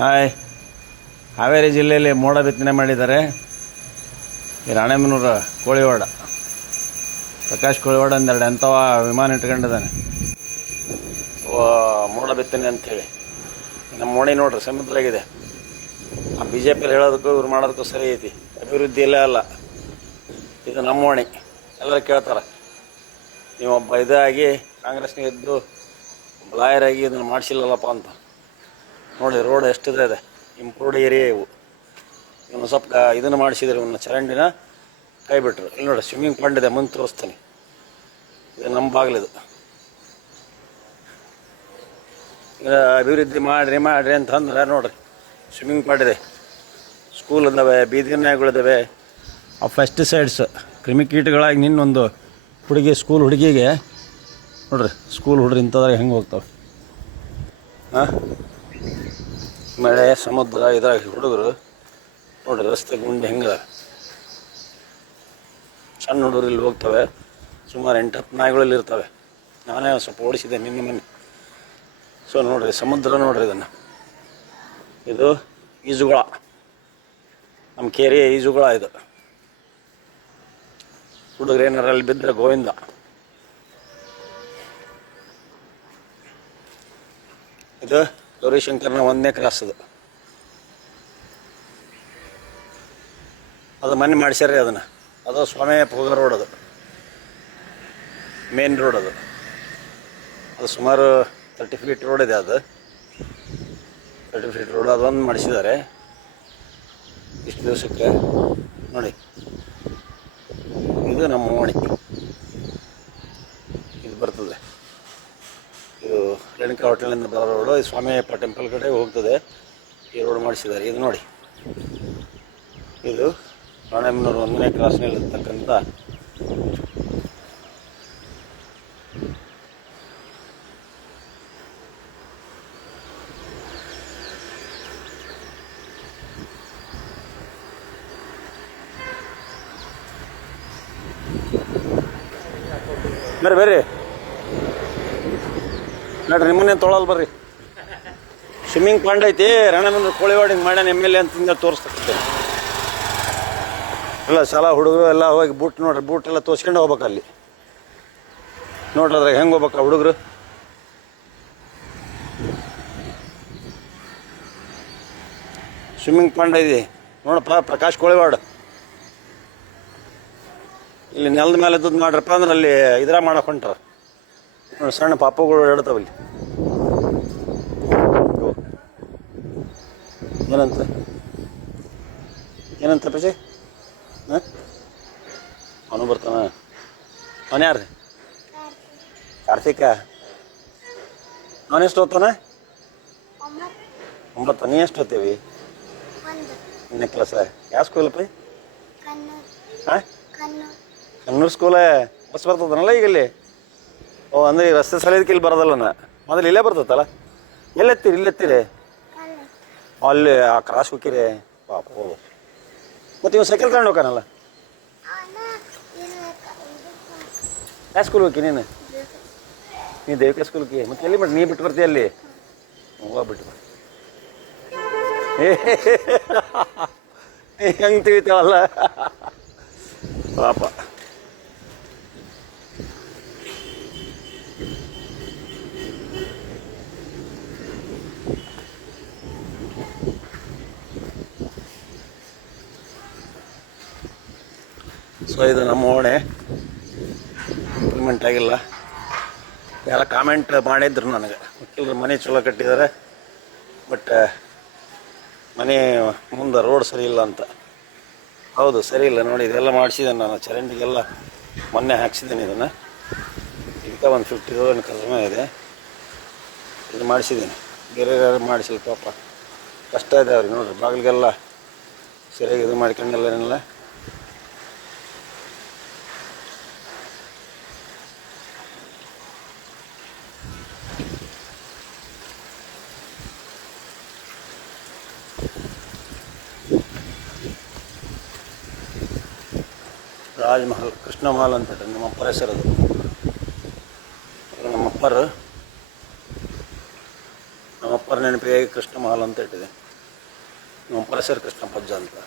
Hi. Haveri ಜಿಲ್ಲೆಯಲ್ಲಿ ಮೋಡ ಬಿತ್ತನೆ ಮಾಡಿದ್ದಾರೆ. ಈ ರಾಣೆಬೆನ್ನೂರು ಕೋಳಿವಾಡ ಪ್ರಕಾಶ್ ಕೋಳಿವಾಡ ಅಂದೆರಡು ಎಂಥವ ವಿಮಾನ ಇಟ್ಕೊಂಡಿದ್ದಾನೆ ಮೋಡ ಬಿತ್ತನೆ ಅಂಥೇಳಿ. ನಮ್ಮ ಮೋಣಿ ನೋಡ್ರಿ ಸಮುದ್ರಾಗಿದೆ. ಆ ಬಿ ಜೆ ಪಿಯಲ್ಲಿ ಹೇಳೋದಕ್ಕೂ ಇವ್ರು ಮಾಡೋದಕ್ಕೂ ಸರಿ ಐತಿ. ಅಭಿವೃದ್ಧಿ ಇಲ್ಲ ಅಲ್ಲ, ಇದು ನಮ್ಮ ಮೋಣಿ. ಎಲ್ಲರೂ ಕೇಳ್ತಾರೆ, ನೀವೊಬ್ಬ ಇದಾಗಿ ಕಾಂಗ್ರೆಸ್ನಿಗೆ ಇದ್ದು ಲಾಯರಾಗಿ ಇದನ್ನು ಮಾಡಿಸಿಲ್ಲಲ್ಲಪ್ಪ ಅಂತ. ನೋಡಿ ರೋಡ್ ಎಷ್ಟಿದೆ ಇದೆ, ಇಂಪ್ರೂವ್ಡ್ ಏರಿಯಾ ಇವು. ಇವನು ಸ್ವಲ್ಪ ಇದನ್ನು ಮಾಡಿಸಿದ್ರು, ಇವನ್ನ ಚರಂಡಿನ ಕೈ ಬಿಟ್ಟರು. ಇಲ್ಲಿ ನೋಡಿ ಸ್ವಿಮ್ಮಿಂಗ್ ಪಾಂಡ್ ಇದೆ, ಮುಂದೆ ತೋರಿಸ್ತೀನಿ. ಇದು ನಮ್ಮ ಬಾಗಿಲಿದು. ಅಭಿವೃದ್ಧಿ ಮಾಡಿರಿ ಅಂತಂದ್ರೆ ನೋಡ್ರಿ, ಸ್ವಿಮ್ಮಿಂಗ್ ಪಾಂಡ್ ಇದೆ, ಸ್ಕೂಲ್ ಇದ್ದಾವೆ, ಬೀದಿ ನಾಯಿಗಳಿದ್ದಾವೆ. ಆ ಪೆಸ್ಟಿಸೈಡ್ಸ್ ಕ್ರಿಮಿಕೀಟಗಳಾಗಿ ನಿನ್ನೊಂದು ಹುಡುಗಿ, ಸ್ಕೂಲ್ ಹುಡುಗಿಗೆ ನೋಡ್ರಿ, ಸ್ಕೂಲ್ ಹುಡುಗ್ರು ಇಂಥದ್ರಾಗ ಹೆಂಗೆ ಹೋಗ್ತಾವೆ. ಹಾಂ, ಮಳೆ ಸಮುದ್ರ ಇದ್ರಾಗ ಹುಡುಗರು ನೋಡ್ರಿ, ರಸ್ತೆ ಗುಂಡಿ ಹೆಂಗೆ ಸಣ್ಣ ಹುಡುಗರು ಇಲ್ಲಿ ಹೋಗ್ತವೆ. ಸುಮಾರು 8-10 ನಾಯಿಗಳಲ್ಲಿ ಇರ್ತವೆ. ನಾನೇ ಸ್ವಲ್ಪ ಓಡಿಸಿದ್ದೆ ನಿನ್ನೆ ಮೊನ್ನೆ. ಸೊ ನೋಡ್ರಿ ಸಮುದ್ರ ನೋಡ್ರಿ, ಇದನ್ನು ಇದು ಈಜುಗೊಳ, ನಮ್ಮ ಕೆರೆಯ ಈಜುಗೊಳ ಇದು. ಹುಡುಗರು ಏನಾರ ಅಲ್ಲಿ ಬಿದ್ದರೆ ಗೋವಿಂದ. ಇದು ಗೌರಿಶಂಕರ್ನ 1ನೇ ಕ್ರಾಸ್. ಅದು ಮೊನ್ನೆ ಮಾಡಿಸ್ಯಾರ ಅದನ್ನು. ಅದು ಸ್ವಾಮಿಯಪ್ಪ ಹೋಗೋ ರೋಡ್, ಅದು ಮೇನ್ ರೋಡ್. ಅದು ಸುಮಾರು 30 ಫೀಟ್ ರೋಡ್ ಇದೆ. ಅದು 30 ಫೀಟ್ ರೋಡ್ ಅದೊಂದು ಮಾಡಿಸಿದ್ದಾರೆ ಇಷ್ಟು ದಿವಸಕ್ಕೆ. ನೋಡಿ ಇದು ನಮ್ಮ ಮೋಣಿ, ಇದು ಬರ್ತದೆ. ಇದು ರೇಣುಕಾ ಹೋಟೆಲಿಂದ ಬರೋ ರೋಡು. ಇದು ಸ್ವಾಮಿಯಪ್ಪ ಟೆಂಪಲ್ ಕಡೆ ಹೋಗ್ತದೆ. ಈ ರೋಡ್ ಮಾಡಿಸಿದ್ದಾರೆ. ಇದು ನೋಡಿ, ಇದು ರಾಣೆಬೆನ್ನೂರು 1ನೇ ಕ್ರಾಸ್ನಲ್ಲಿರ್ತಕ್ಕಂಥ ಬರ್ರಿ ನೋಡ್ರಿ, ನಿಮ್ಮನ್ನೇ ತೊಳಲ್ ಬರ್ರಿ. ಸ್ವಿಮ್ಮಿಂಗ್ ಪಾಂಡ್ ಐತಿ, ರಾಣೆಬೆನ್ನೂರು ಕೋಳಿವಾಡ ಹಿಂಗೆ ಮಾಡ್ಯಾನ MLA ಅಂತಂದ ತೋರಿಸ್ತಕ್ಕಂತೆ. ಎಲ್ಲ ಶಾಲಾ ಹುಡುಗರು ಎಲ್ಲ ಹೋಗಿ ಬೂಟ್ ನೋಡ್ರಿ, ಬೂಟ್ ಎಲ್ಲ ತೋರಿಸ್ಕೊಂಡು ಹೋಗ್ಬೇಕು ಅಲ್ಲಿ. ನೋಡ್ರಿ ಅದ್ರಾಗ ಹೆಂಗೆ ಹೋಗ್ಬೇಕ ಹುಡುಗರು. ಸ್ವಿಮ್ಮಿಂಗ್ ಪಾಂಡ್ ಐತಿ ನೋಡಪ್ಪ, ಪ್ರಕಾಶ್ ಕೋಳಿವಾಡ. ಇಲ್ಲಿ ನೆಲದ ಮೇಲೆ ದುಡ್ಡು ಮಾಡ್ರಪ್ಪ ಅಂದ್ರೆ ಅಲ್ಲಿ ಇದ್ರ ಮಾಡಕ್ಕೆ ಹೊಂಟ್ರ ನೋಡಿ, ಸಣ್ಣ ಪಾಪಗಳು ಹೇಳ್ತಾವಲ್ಲಿ. ಏನಂತ ಪೇಜಿ? ಹಾಂ, ಅವನು ಬರ್ತಾನ. ಅವನು ಯಾರು? ಕಾರ್ತಿಕ. ಅವನೆಷ್ಟು ಓದ್ತಾನ? 9. ನೀ ಎಷ್ಟು ಓದ್ತೀವಿ? 1ನೇ ಕ್ಲಾಸ. ಯಾವ ಸ್ಕೂಲಪ್ಪ? ಹಾಂ, ಕನ್ನೂರು ಸ್ಕೂಲ. ಬಸ್ ಬರ್ತದನಲ್ಲ ಈಗ ಇಲ್ಲಿ? ಓ, ಅಂದ್ರೆ ಈ ರಸ್ತೆ ಸಲದಕ್ಕೆ ಇಲ್ಲಿ ಬರೋದಲ್ಲ. ಮೊದಲು ಇಲ್ಲೇ ಬರ್ತದಲ್ಲ. ಎಲ್ಲೆತ್ತೀರಿ? ಇಲ್ಲೆತ್ತೀರಿ? ಅಲ್ಲಿ ಆ ಕ್ರಾಸ್ ಹೋಗಿರಿ ಪಾಪ. ಹೋಗು ಮತ್ತು ಇವ್ ಸೈಕಲ್ ತಗೊಂಡು ಹೋಗ್ಕಾನಲ್ಲ. ಯಾವ ಸ್ಕೂಲ್ ಹೋಗಿ ನೀನು? ನೀ ದೇವಿಕಾ ಸ್ಕೂಲ್ಗೆ. ಮತ್ತೆ ಎಲ್ಲಿ ಬಿಟ್ಟು ನೀ ಬಿಟ್ಟು ಬರ್ತೀಯ ಅಲ್ಲಿ? ಹೋಗ್ಬಿಟ್ಟು ಬರ್. ಹೆಂಗೆ ತಿಳಿತಾವಲ್ಲ ಪಾಪ. ಸೊ ಇದು ನಮ್ಮ ಓಣೆ ಇಂಪ್ಲಿಮೆಂಟ್ ಆಗಿಲ್ಲ. ಯಾರ ಕಾಮೆಂಟ್ ಮಾಡಿದ್ರು ನನಗೆ, ವಕೀಲರು ಮನೆ ಚಲೋ ಕಟ್ಟಿದ್ದಾರೆ, ಬಟ್ ಮನೆ ಮುಂದೆ ರೋಡ್ ಸರಿ ಇಲ್ಲ ಅಂತ. ಹೌದು, ಸರಿ ಇಲ್ಲ. ನೋಡಿ ಇದೆಲ್ಲ ಮಾಡಿಸಿದ್ದೇನೆ ನಾನು, ಚರಂಡಿಗೆಲ್ಲ ಮೊನ್ನೆ ಹಾಕ್ಸಿದ್ದೇನೆ. ಇದನ್ನು ಈಗ ಒಂದು 50,000 ಕಡಿಮೆ ಇದೆ. ಇದು ಮಾಡಿಸಿದ್ದೀನಿ. ಬೇರೆ ಯಾರು ಮಾಡಿಸಿಲ್ಲ ಪಾಪ, ಕಷ್ಟ ಇದೆ ಅವ್ರಿಗೆ. ನೋಡಿರಿ ಬಾಗಿಲಿಗೆಲ್ಲ ಸರಿಯಾಗಿ ಇದು ಮಾಡ್ಕೊಂಡೆಲ್ಲ ಏನಿಲ್ಲ. ರಾಜಮಹಲ್, ಕೃಷ್ಣ ಮಹಲ್ ಅಂತ ನಮ್ಮಪ್ಪರ ಹೆಸರದು. ನಮ್ಮಪ್ಪರು ನಮ್ಮಪ್ಪರನ್ನೇ ನೆನಪಿಗಾಗಿ ಕೃಷ್ಣ ಮಹಲ್ ಅಂತ ಇಟ್ಟಿದೆ. ನಮ್ಮ ಪರಿಸರ ಕೃಷ್ಣ ಪಜ್ಜ ಅಂತ.